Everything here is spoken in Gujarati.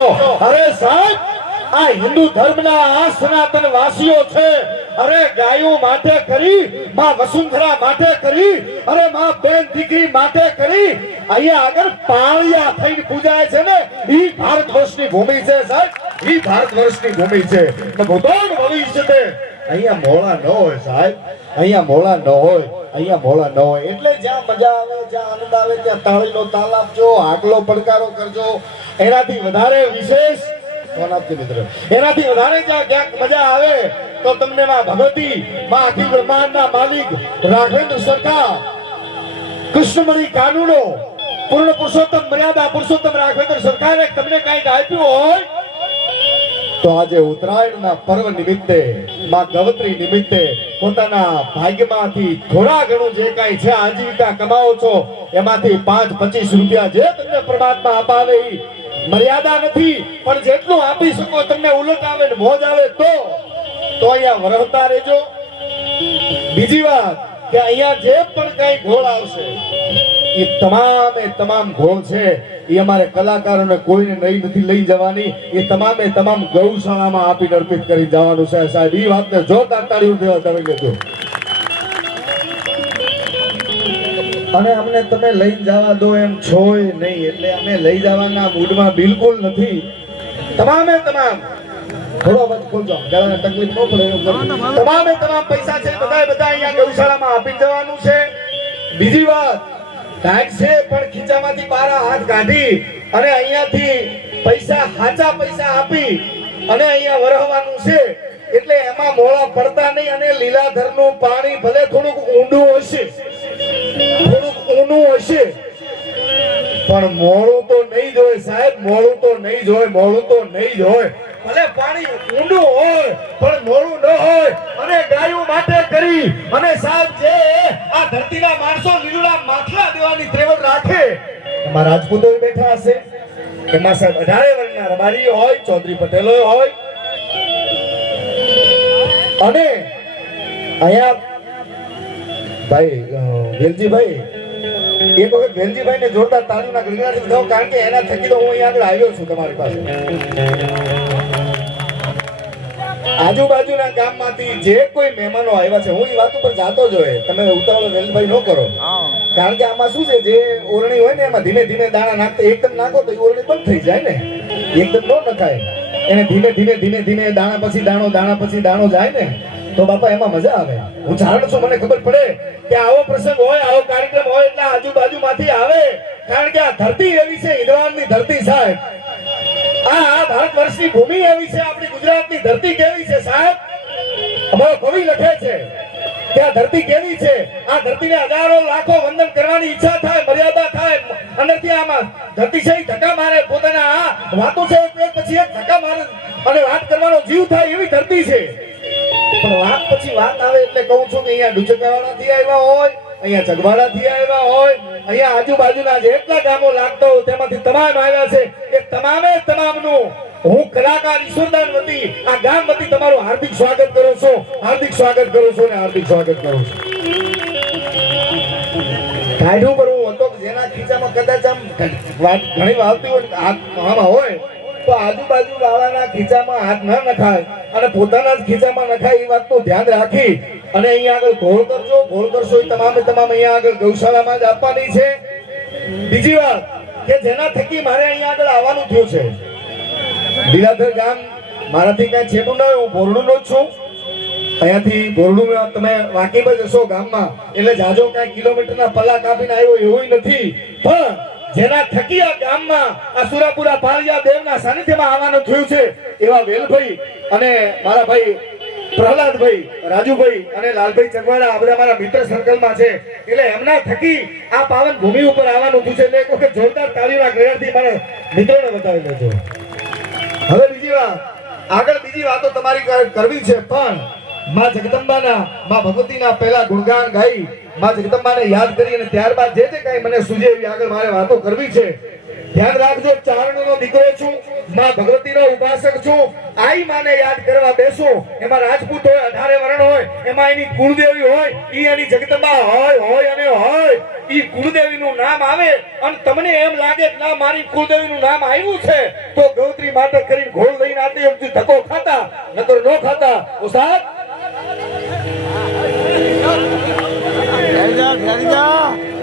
અરે સાહેબ, આ હિન્દુ ધર્મના આ સનાતન વાસીઓ છે. અરે ગાયો માટે કરી, માં વસુંધરા માટે કરી, અરે માં બેન દીકરી માટે કરી અહીંયા આગળ પાળિયા થઈને પૂજાય છે ને, ઈ ભારત વર્ષની ભૂમિ છે સાહેબ, ઈ ભારત વર્ષની ભૂમિ છે. ભૂતોન ભવિષ્ય છે. અહીંયા મોળા ન હોય સાહેબ, અહીંયા મોળા ન હોય, અહીંયા મોળા ન હોય. એટલે જ્યાં મજા આવે, જ્યાં આનંદ આવે ત્યાં તાળીનો તાલ આપજો, આગલો પડકારો કરજો. એનાથી વધારે વિશેષ મિત્ર, એનાથી વધારે જ્યાં ક્યાંક મજા આવે તો તમને માં ભગવતી, માં અખિલ બ્રહ્માંડના માલિક રાઘવેન્દ્ર સરકાર, કૃષ્ણમણી કાનૂનો, પૂર્ણ પુરુષોત્તમ મર્યાદા પુરુષોત્તમ રાઘવેન્દ્ર સરકારે તમને કંઈક આપ્યું હોય તો આજે ઉત્તરાયણના પર્વ નિમિત્તે, માં ગવત્રી નિમિત્તે પોતાના ભાગ્યમાંથી થોડા ઘણું જે કાંઈ છે આજીવિકા કમાવો છો એમાંથી 5-25 રૂપિયા જે તમને પરમાત્મા અપાવે ઈ મર્યાદા નથી, પણ જેટલું આપી શકો તમને ઉલટ આવે ને મોજ આવે તો અહીંયા વરહતા રહેજો. બીજી વાત કે અહીંયા જે પણ કઈ ગોળ આવશે એ તમામ ગોળ છે એ અમારે કલાકારોને કોઈને નહીં નથી લઈ જવાની, એ તમામ ગૌશાળામાં આપી અર્પિત કરી જવાનું છે સાહેબ. એ વાતને જોરદાર તાળીઓ તમે કહેજો. અને અમને તમે લઈ જવા દો એમ છો નહીં, એટલે અમે લઈ જવાના મૂડમાં બિલકુલ નથી. તમામ થોડો અવાજ ખોલજો, ગળાને તકલીફ ન પડે એવું કરજો. તમામ પૈસા છે બધા અહીંયા ગૌશાળામાં આપી જવાનું છે. બીજી વાત, ટાઈટ છે પણ ખીચામાંથી 12 હાથ કાઢી અને અહીંયાથી પૈસા, સાચા પૈસા આપી અને અહીંયા વરહવાનું છે. એટલે એમાં મોળા પડતા નહીં. અને લીલાધરનું પાણી ભલે થોડુંક ઊંડું હશે, પણ મોળું તો નહીં જોય સાહેબ, મોળું તો નહીં જોય. ભલે પાણી ઊંડું હોય પણ મોળું ન હોય. અને ગાયો માટે કરી અને સાહેબ જે આ ધરતીના માણસો લીલુડા માથલા દેવાની ત્રેવડ રાખે, એમાં રાજપૂતો બેઠા હશે, એમાં સાહેબ 18 વર્ષના રબારી હોય, ચૌધરી પટેલો હોય. અને અહીંયા ભાઈ વેલજીભાઈ, એક વખત વેલજીભાઈ ને જોરદાર તાળીઓના ગણગણાટ દો, કારણ કે એના થકી તો હું અહીંયા આગળ આવ્યો છું તમારી પાસે. આજુબાજુના ગામમાંથી જે કોઈ મહેમાનો આવ્યા છે, હું એ વાત ઉપર જાતો જ હોય. તમે ઉતાવળ વેલજીભાઈ ન કરો, કારણ કે આમાં શું છે, જે ઓરણી હોય ને એમાં ધીમે ધીમે દાણા નાખતા એકદમ નાખો તો એ ઓરણી બંધ થઈ જાય ને, એકદમ ન નખાય. એને ધીમે ધીમે દાણા પછી દાણો જાય ને તો બાપા એમાં મજા આવે. હું જાણું છું, મને ખબર પડે કે આવો પ્રસંગ હોય, આવો કાર્યક્રમ હોય એટલે આજુબાજુમાંથી આવે, કારણ કે આ ધરતી એવી છે, ઈંદવાડની ધરતી સાહેબ. આ ભારત વર્ષની ભૂમિ એવી છે, આપણી ગુજરાતની ધરતી કેવી છે સાહેબ. અમારો કવિ લખે છે કે આ ધરતી કેવી છે, આ ધરતીને હજારો લાખો વંદન કરવાની ઈચ્છા થાય, મર્યાદા થાય, અને ત્યાં આમાં ધરતી છે ધક્કા મારે, પોતાના આ વાતો છે એક પછી એક ધક્કા મારે અને વાત કરવાનો જીવ થાય એવી ધરતી છે. પણ વાત પછી વાત આવે એટલે કહું છું કે અહીંયા ડુચકાવાળાથી આવ્યા હોય, અહીંયા ચગવાડાથી આવ્યા હોય, અહીંયા આજુબાજુના જેટલા ગામો લાગતા હોય તેમાંથી તમામ આવ્યા છે. એ તમામનું હું કલાકાર ઈશ્વરદાન વતી, આ ગામ વતી તમારું હાર્દિક સ્વાગત કરું છું. કાઢું કરવું હતો જેના ખીચામાં કદાચ આમ ઘણી આવતી હોય આમાં હોય તો આજુબાજુ વાળાના ખીચામાં હાથ ન નખાય અને પોતાના જ ખીચામાં નખાય એ વાતનું ધ્યાન રાખી અને અહીંયા આગળ ઘોળ કરશો. એ તમામ અહીંયા આગળ ગૌશાળામાં જ આપવાની છે. બીજી વાત કે જેના થકી મારે અહીંયા આગળ આવવાનું થયું છે, લીલાધર ગામ મારાથી કઈ છેટું ના હોય, હું બોરડું નો જ છું. અહીંયાથી બોરડું તમે વાકેફ જ હશો ગામમાં, એટલે જાજો કઈ કિલોમીટરના પલ્લા કાપીને આવ્યો એવું નથી. પણ જેના થકી આ ગામમાં આ સુરાપુરા પાળિયા દેવના સાનિધ્યમાં આવવાનું થયું છે એવા વેલભાઈ અને મારા ભાઈ પ્રહલાદભાઈ, રાજુભાઈ અને લાલભાઈ ચગવાડા, આ બધા મારા મિત્ર સર્કલમાં છે. એટલે એમના થકી આ પાવન ભૂમિ ઉપર આવવાનું થયું છે. એટલે એક વખત જોરદાર તાળીઓના ગળગળાટથી મારા મિત્રોને બતાવી લેજો. હવે બીજી વાત, આગળ બીજી વાતો તમારી કરવી છે, પણ માં જગદંબાના, માં ભગવતીના પહેલા ગુણગાન ગાઈ માં જગદંબાને યાદ કરી અને ત્યારબાદ જે જે કાંઈ મને સૂજે એવી આગળ મારે વાતો કરવી છે. ધ્યાન રાખજો, ચારણનો દીકરો છું, માં ભગવતીનો ઉપાસક છું. આઈ માને યાદ કરવા બેસું, એમાં રાજપૂત હોય, 18 વર્ણ હોય, એમાં એની કુળદેવી હોય, ઈ એની જગદંબા હોય અને હોય. ઈ કુળદેવીનું નામ આવે અને તમને એમ લાગે કે ના મારી કુળદેવીનું નામ આવ્યું છે, તો ગૌત્રી માતા કરીને ઘોળ લઈને આતી એમ ધક્કો ખાતા, નકર નો ખાતા. ઉસ્તાદ ઘેરી જા